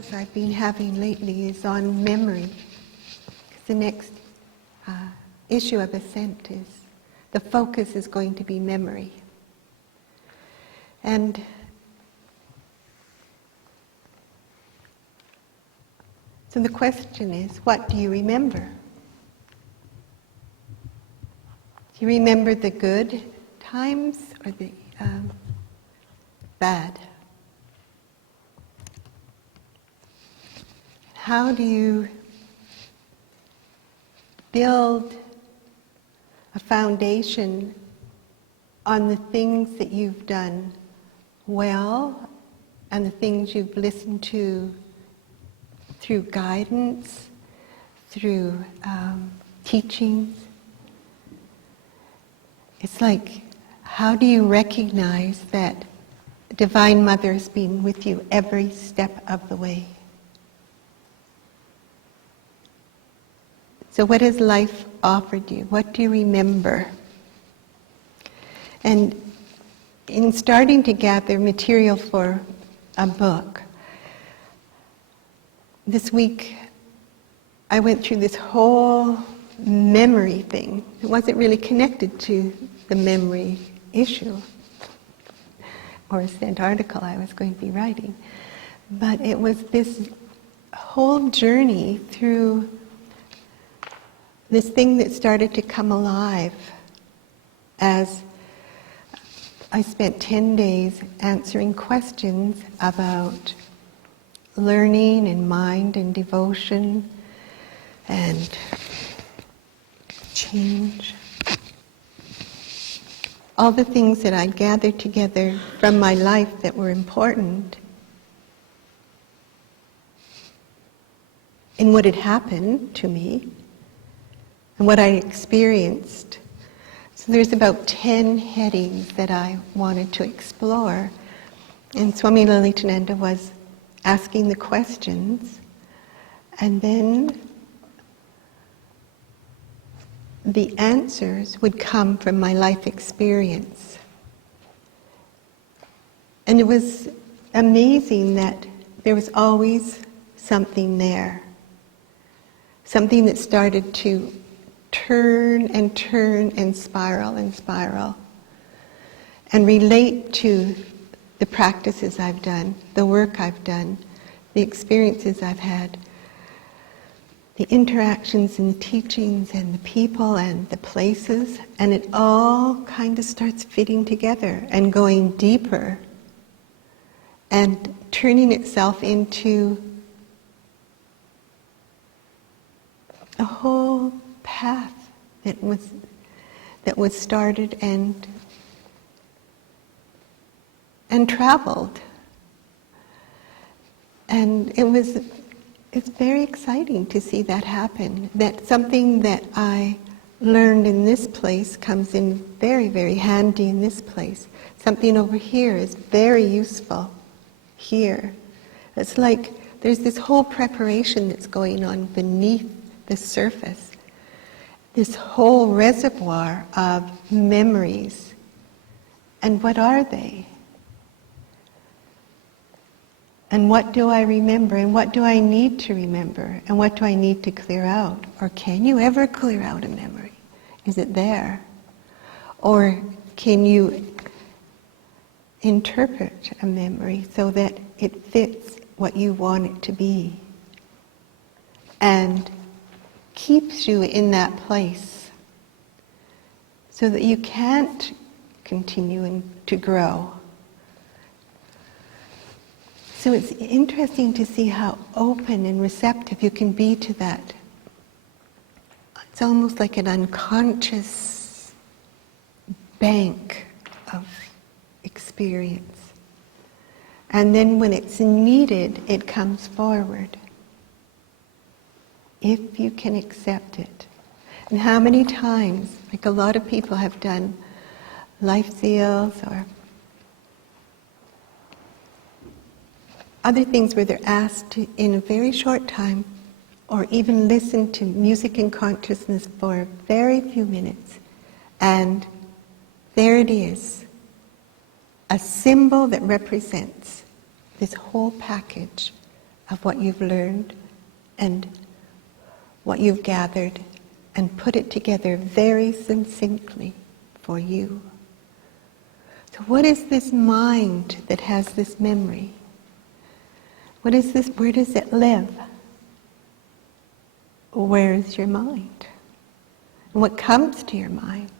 practice I've been having lately is on memory. The next issue of Ascent is, the focus is going to be memory. And so the question is, what do you remember? Do you remember the good times or the bad? How do you build a foundation on the things that you've done well and the things you've listened to through guidance, through teachings? It's like, how do you recognize that Divine Mother has been with you every step of the way? So what has life offered you? What do you remember? And in starting to gather material for a book, this week I went through this whole memory thing. It wasn't really connected to the memory issue or Ascent article I was going to be writing. But it was this whole journey through this thing that started to come alive as I spent 10 days answering questions about learning and mind and devotion and change. All the things that I'd gathered together from my life that were important in what had happened to me and what I experienced. So there's about 10 headings that I wanted to explore. And Swami Lalitananda was asking the questions, and then the answers would come from my life experience. And it was amazing that there was always something there. Something that started to turn and turn and spiral and relate to the practices I've done, the work I've done, the experiences I've had, the interactions and the teachings and the people and the places, and it all kind of starts fitting together and going deeper and turning itself into a whole path that was started and traveled. And it's very exciting to see that happen, that something that I learned in this place comes in very, very handy in this place. Something over here is very useful here. It's like there's this whole preparation that's going on beneath the surface. This whole reservoir of memories. And what are they? And what do I remember? And what do I need to remember? And what do I need to clear out? Or can you ever clear out a memory? Is it there? Or can you interpret a memory so that it fits what you want it to be? And keeps you in that place so that you can't continue to grow. So it's interesting to see how open and receptive you can be to that. It's almost like an unconscious bank of experience. And then when it's needed, it comes forward. If you can accept it. And how many times, like a lot of people have done life seals or other things where they're asked to, in a very short time, or even listen to music and consciousness for a very few minutes, and there it is, a symbol that represents this whole package of what you've learned and what you've gathered and put it together very succinctly for you. So what is this mind that has this memory? What is this? Where does it live? Where is your mind? And what comes to your mind?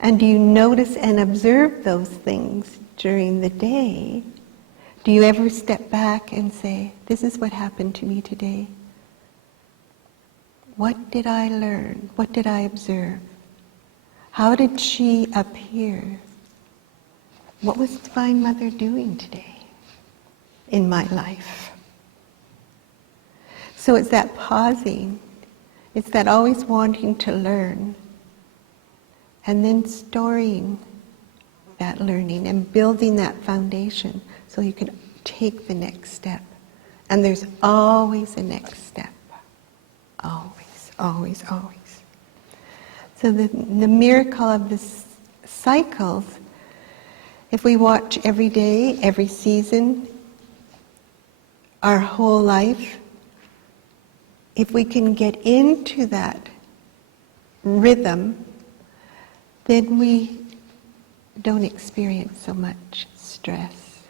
And do you notice and observe those things during the day? Do you ever step back and say, this is what happened to me today? What did I learn? What did I observe? How did she appear? What was Divine Mother doing today in my life? So it's that pausing, it's that always wanting to learn, and then storing that learning and building that foundation so you can take the next step. And there's always a next step. Always, always, always. So the miracle of the cycles, if we watch every day, every season, our whole life, if we can get into that rhythm, then we don't experience so much stress.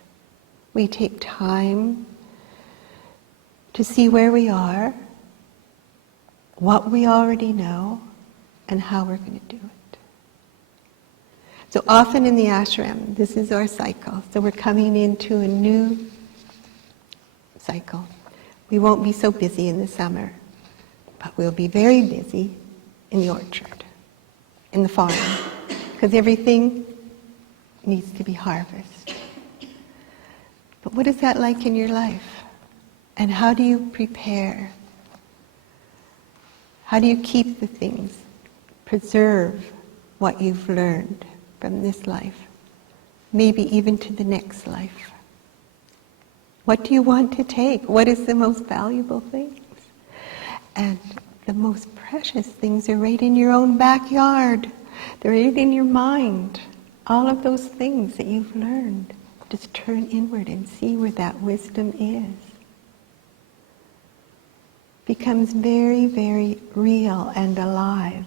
We take time to see where we are, what we already know, and how we're going to do it. So often in the ashram, this is our cycle. So we're coming into a new cycle. We won't be so busy in the summer, but we'll be very busy in the orchard, in the farm, because everything needs to be harvested. But what is that like in your life? And how do you prepare? How do you keep the things? Preserve what you've learned from this life, maybe even to the next life. What do you want to take? What is the most valuable things? And the most precious things are right in your own backyard. They're right in your mind. All of those things that you've learned. Just turn inward and see where that wisdom is. Becomes very, very real and alive.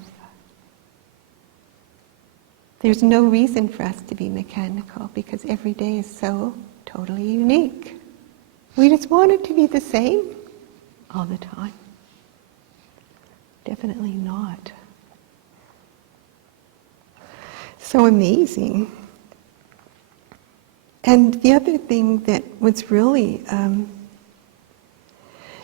There's no reason for us to be mechanical because every day is so totally unique. We just want it to be the same all the time. Definitely not. So amazing. And the other thing that was really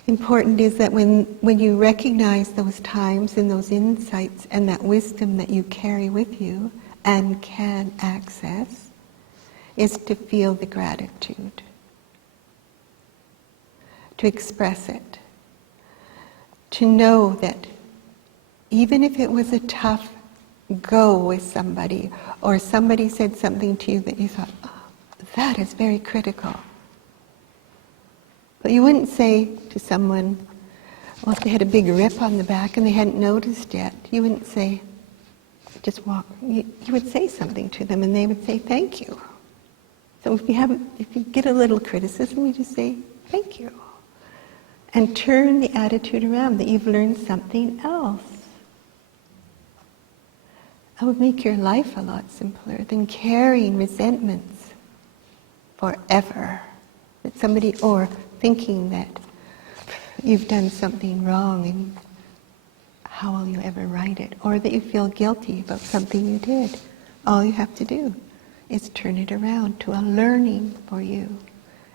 important is that when you recognize those times and those insights and that wisdom that you carry with you and can access, is to feel the gratitude, to express it, to know that even if it was a tough go with somebody, or somebody said something to you that you thought, oh, that is very critical. But you wouldn't say to someone, well, if they had a big rip on the back and they hadn't noticed yet, you wouldn't say, just walk. You would say something to them and they would say, thank you. So if you get a little criticism, you just say, thank you. And turn the attitude around that you've learned something else. That would make your life a lot simpler than carrying resentments forever. That somebody, or thinking that you've done something wrong and how will you ever right it? Or that you feel guilty about something you did. All you have to do is turn it around to a learning for you.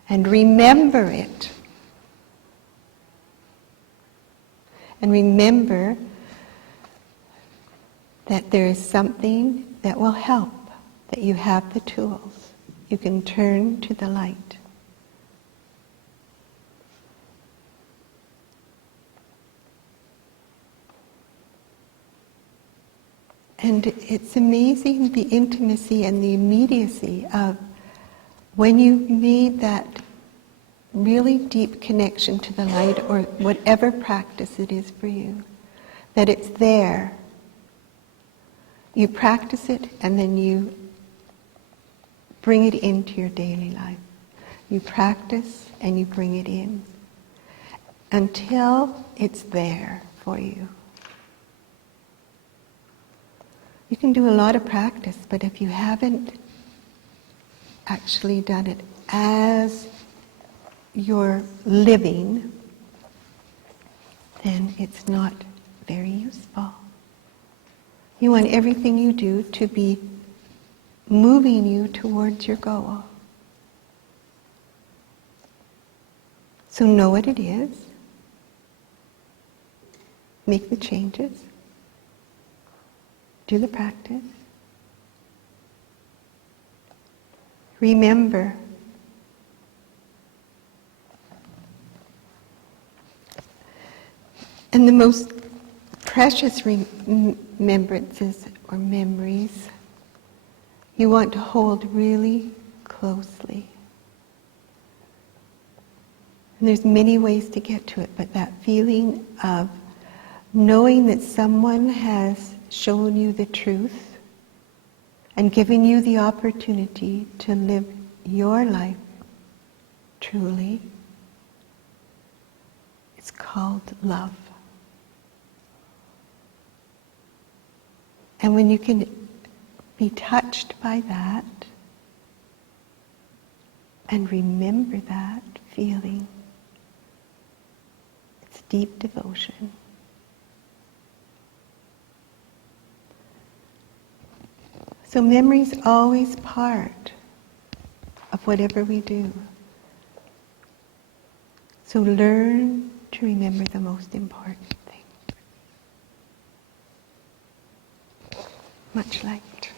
And remember it. And remember that there is something that will help, that you have the tools. You can turn to the light. And it's amazing the intimacy and the immediacy of when you've made that really deep connection to the light, or whatever practice it is for you, that it's there. You practice it and then you bring it into your daily life. You practice and you bring it in. until it's there for you. You can do a lot of practice, but if you haven't actually done it as you're living, then it's not very useful. You want everything you do to be moving you towards your goal. So know what it is. Make the changes. Do the practice. Remember. And the most precious remembrances or memories you want to hold really closely. And there's many ways to get to it, but that feeling of knowing that someone has shown you the truth and given you the opportunity to live your life truly, it's called love. And when you can be touched by that and remember that feeling, it's deep devotion. So memory's always part of whatever we do. So learn to remember the most important thing. Much light.